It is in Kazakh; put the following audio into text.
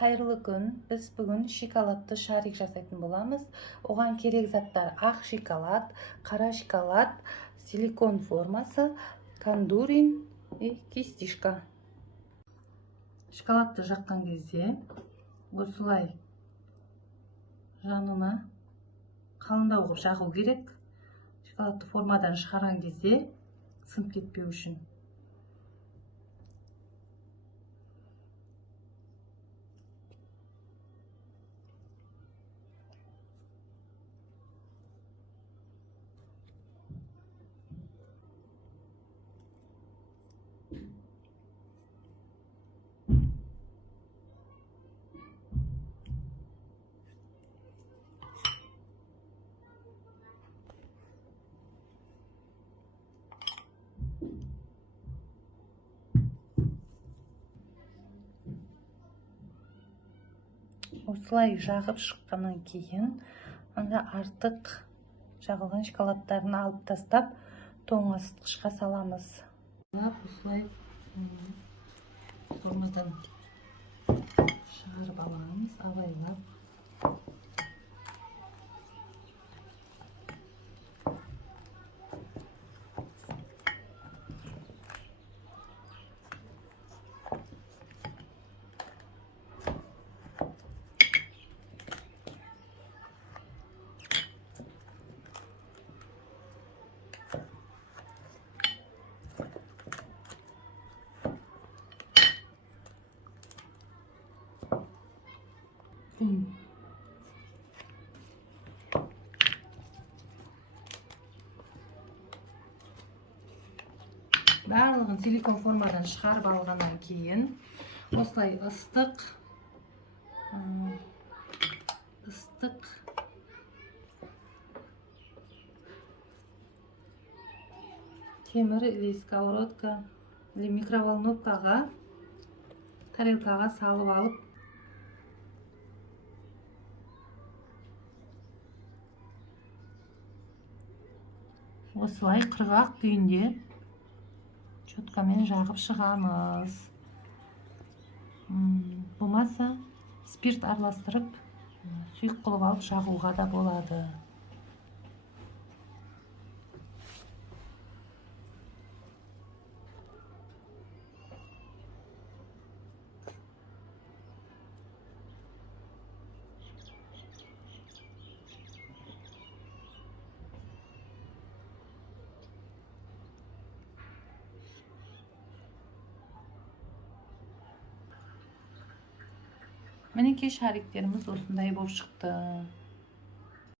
Кайрылуу күн. Биз бүгүн шоколадты шарик жасайтын боламыз. Оған керек заттар: ак шоколад, кара шоколад, силикон формасы, кондурин и кистишка. Шоколадты жаккан кезде осулай жанына калыңдау кылып жагуу керек. Шоколадты формадан чыгарган кезде сынып кетпөө үчүн. Осылай жагып шыққаннан кейін, анда артық жағылған шоколадтарын алып тастап, тоңазытқышқа саламыз. Осылай формадан шығарып аламыз, абайлап. Барлығын силикон формадан шығарып алғаннан кейін, осылай ыстық темір или сковородка или микроволновкаға, тарелкаға салып алып, осылай қырғақ күйінде четкамен жағып шығамыз. Болмаса спирт араластырып, сұйық қылып алып жағуға да болады. Мінекей шариктерimiz осындай болып шықты.